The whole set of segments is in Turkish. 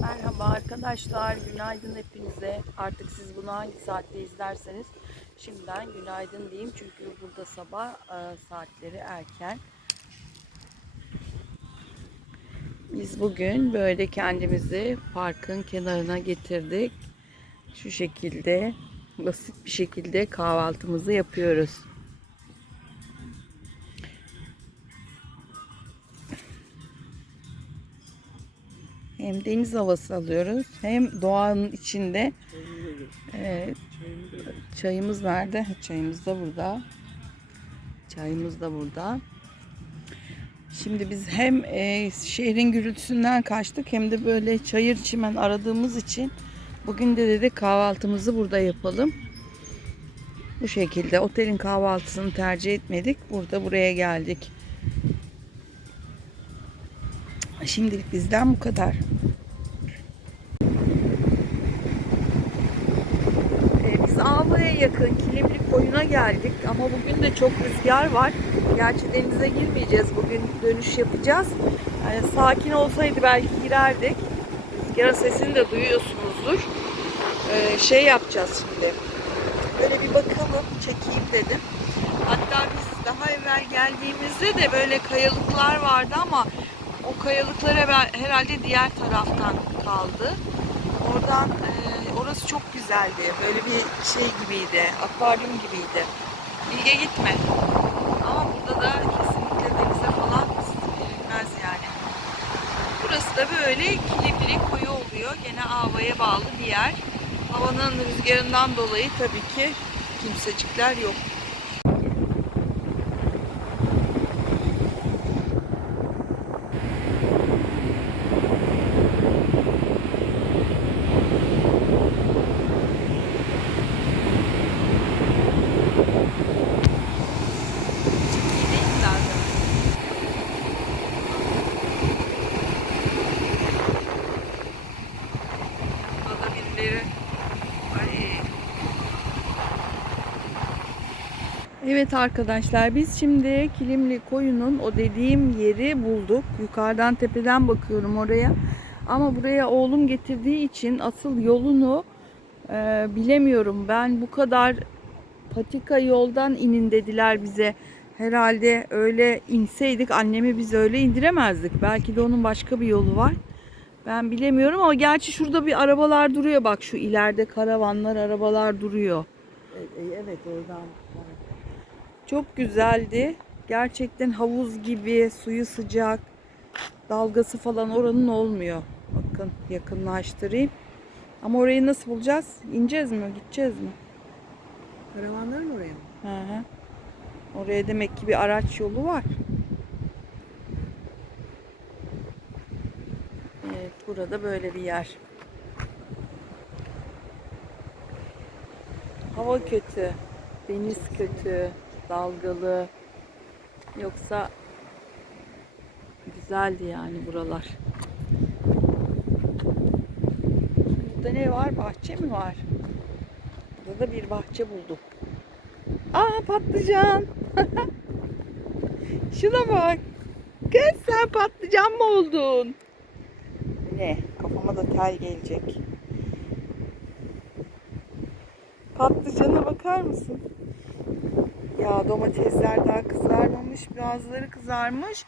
Merhaba arkadaşlar, günaydın hepinize. Artık siz bunu hangi saatte izlerseniz şimdiden günaydın diyeyim. Çünkü burada sabah e, saatleri erken. Biz bugün böyle kendimizi parkın kenarına getirdik. Şu şekilde basit bir şekilde kahvaltımızı yapıyoruz. Hem deniz havası alıyoruz hem doğanın içinde. Evet. Çayımız nerede? Çayımız da burada. Çayımız da burada. Şimdi biz hem e, şehrin gürültüsünden kaçtık hem de böyle çayır çimen aradığımız için bugün de dedik kahvaltımızı burada yapalım. Bu şekilde otelin kahvaltısını tercih etmedik. Burada buraya geldik. Şimdilik bizden bu kadar. Ee, Biz Ava'ya yakın Kilimli koyuna geldik ama bugün de çok rüzgar var. Gerçi denize girmeyeceğiz. Bugün dönüş yapacağız. Yani sakin olsaydı belki girerdik. Rüzgarın sesini de duyuyorsunuzdur. Ee, şey yapacağız şimdi. Böyle bir bakalım, çekeyim dedim. Hatta biz daha evvel geldiğimizde de böyle kayalıklar vardı ama o kayalıklar herhalde diğer taraftan kaldı. Oradan e, orası çok güzeldi. Böyle bir şey gibiydi. Akvaryum gibiydi. Bilge gitme. Ama burada da kesinlikle denize falan girilmez yani. Burası da böyle Kilibli koyu oluyor. Gene Ava'ya bağlı bir yer. Havanın rüzgarından dolayı tabii ki kimsecikler yok. Evet arkadaşlar biz şimdi Kilimli Koyun'un o dediğim yeri bulduk. Yukarıdan tepeden bakıyorum oraya. Ama buraya oğlum getirdiği için asıl yolunu e, bilemiyorum. Ben bu kadar patika yoldan inin dediler bize. Herhalde öyle inseydik annemi biz öyle indiremezdik. Belki de onun başka bir yolu var. Ben bilemiyorum ama gerçi şurada bir arabalar duruyor. Bak şu ileride karavanlar, arabalar duruyor. Evet oradan. Çok güzeldi. Gerçekten havuz gibi, suyu sıcak. Dalgası falan oranın olmuyor. Bakın yakınlaştırayım. Ama orayı nasıl bulacağız? İneceğiz mi? Gideceğiz mi? Karavanların oraya mı? Hı hı. Oraya demek ki bir araç yolu var. Evet, burada böyle bir yer. Hava kötü, deniz kötü, dalgalı. Yoksa güzeldi yani buralar. Burada ne var? Bahçe mi var? Burada da bir bahçe bulduk. Aa patlıcan. Şuna bak. Kız sen patlıcan mı oldun? Ne? Kafama da tel gelecek. Patlıcana bakar mısın? Ya domatesler daha kızarmamış. Bazıları kızarmış.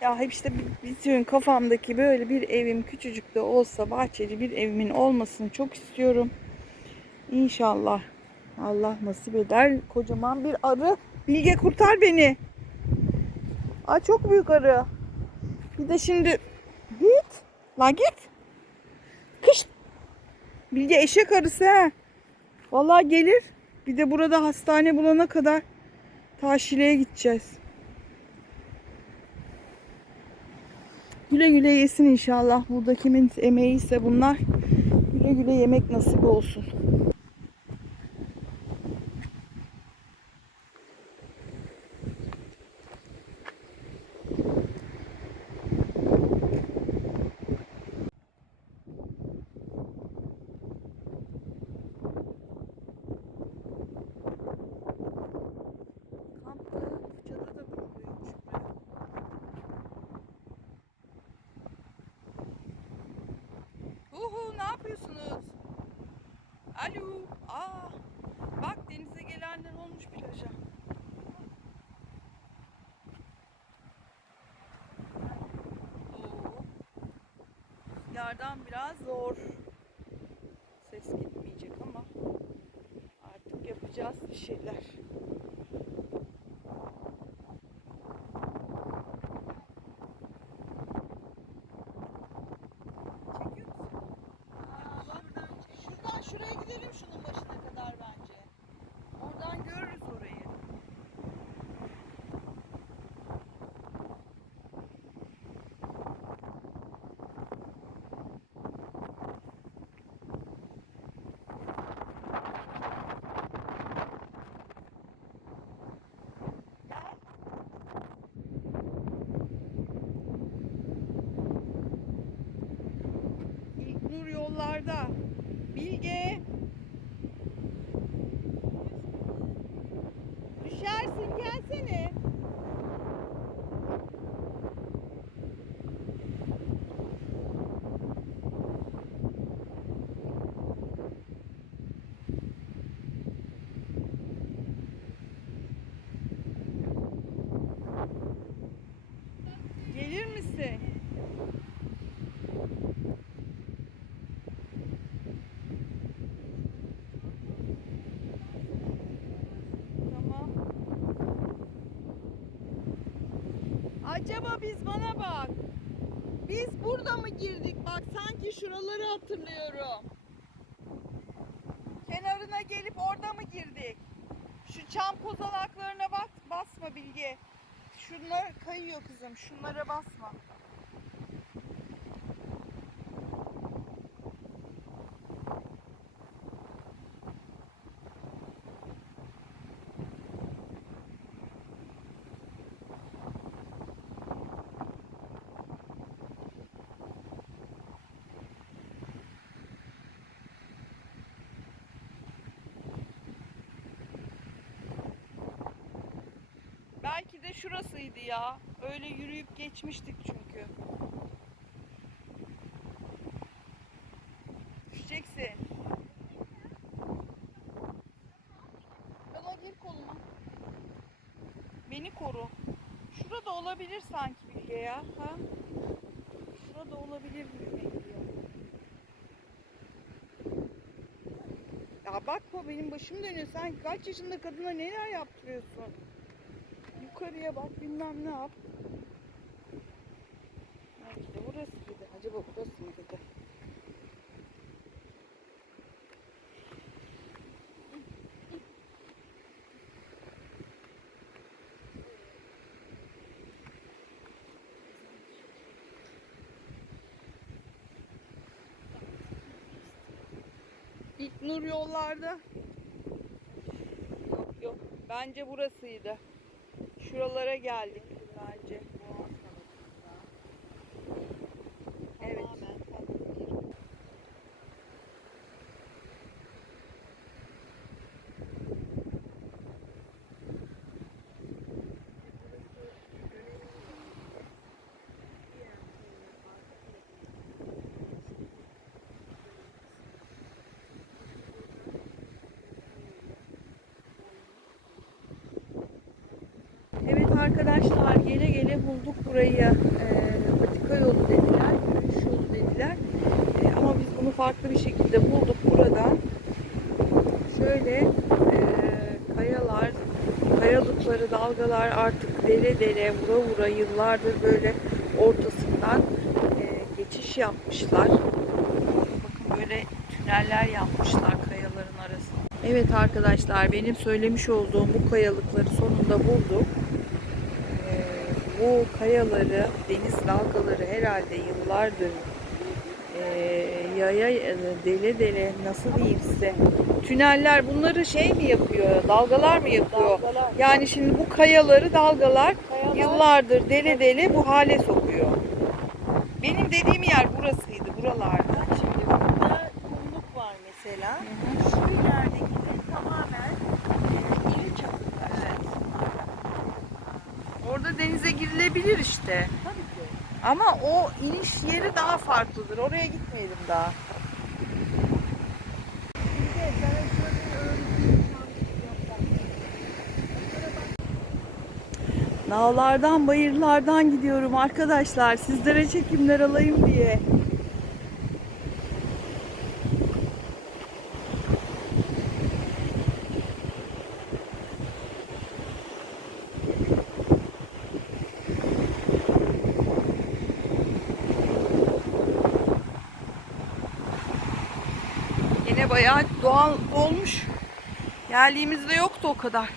Ya hep işte bütün kafamdaki böyle bir evim küçücük de olsa bahçeli bir evimin olmasını çok istiyorum. İnşallah. Allah nasip eder. Kocaman bir arı. Bilge kurtar beni. Aa çok büyük arı. Bir de şimdi git. La git. Kış. Bilge eşek arısı ha. Vallahi gelir. Bir de burada hastane bulana kadar Taşile'ye gideceğiz. Güle güle yesin inşallah. Burada kimin emeği ise bunlar. Güle güle yemek nasip olsun. Uhu ne yapıyorsunuz? Alo. Aa, bak denize gelenler olmuş plaja. Oo. Biraz zor. Ses gitmeyecek ama artık yapacağız bir şeyler. Yollarda. Bilge. Acaba biz bana bak. Biz burada mı girdik? Bak sanki şuraları hatırlıyorum. Kenarına gelip orada mı girdik? Şu çam kozalaklarına bak. Basma Bilge. Şunlar kayıyor kızım. Şunlara basma. Belki de şurasıydı ya. Öyle yürüyüp geçmiştik çünkü. Düşeceksin. Yola gir koluma. Beni koru. Şurada olabilir sanki Bilge ya. Ha? Şurada olabilir gibi geliyor. Ya bakma benim başım dönüyor. Sen kaç yaşında kadına neler yaptırıyorsun? Yukarıya bak bilmem ne yap. Belki de burasıydı. Acaba burası mıydı? İlk nur yollarda. Yok yok. Bence burasıydı. Şuralara geldik bence. Evet. Evet arkadaşlar gele gele bulduk burayı. Patika yolu dediler, yürüyüş yolu dediler. Ee, ama biz bunu farklı bir şekilde bulduk buradan. Şöyle e, kayalar, kayalıkları, dalgalar artık dele dele, vura vura yıllardır böyle ortasından e, geçiş yapmışlar. Bakın böyle tüneller yapmışlar kayaların arasında. Evet arkadaşlar benim söylemiş olduğum bu kayalıkları sonunda bulduk. Bu kayaları, deniz dalgaları herhalde yıllardır e, yaya dele dele nasıl diyeyim size tüneller bunları şey mi yapıyor dalgalar mı yapıyor? Dalgalar. yani şimdi bu kayaları dalgalar Kayalar- yıllardır dele dele bu hale sokuyor. Benim dediğim yer burasıydı buralarda. Şimdi burada kumluk var mesela. Şu ilerideki de tamamen e, iri çakıllar. Denize girilebilir işte Tabii ki. ama o iniş yeri daha farklıdır oraya gitmeyelim daha. Dağlardan, bayırlardan gidiyorum arkadaşlar. Sizlere çekimler alayım diye. Bayağı doğal olmuş. Geldiğimizde yoktu o kadar.